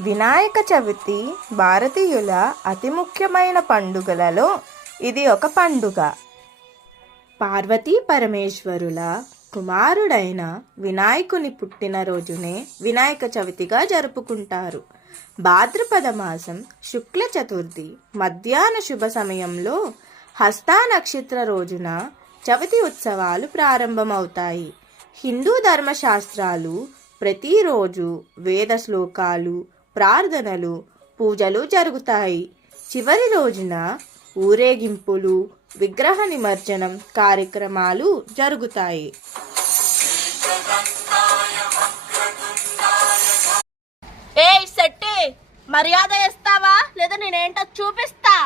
వినాయక చవితి భారతీయుల అతి ముఖ్యమైన పండుగలలో ఇది ఒక పండుగ. పార్వతీ పరమేశ్వరుల కుమారుడైన వినాయకుని పుట్టినరోజునే వినాయక చవితిగా జరుపుకుంటారు. భాద్రపద మాసం శుక్ల చతుర్థి మధ్యాహ్న శుభ సమయంలో హస్తా నక్షత్ర రోజున చవితి ఉత్సవాలు ప్రారంభమవుతాయి. హిందూ ధర్మశాస్త్రాలు ప్రతిరోజు వేద శ్లోకాలు ప్రార్థనలు పూజలు జరుగుతాయి. చివరి రోజున ఊరేగింపులు విగ్రహ నిమజ్జనం కార్యక్రమాలు జరుగుతాయి. ఏ శెట్టి మర్యాద ఇస్తావా లేదా నేనేంటో చూపిస్తా.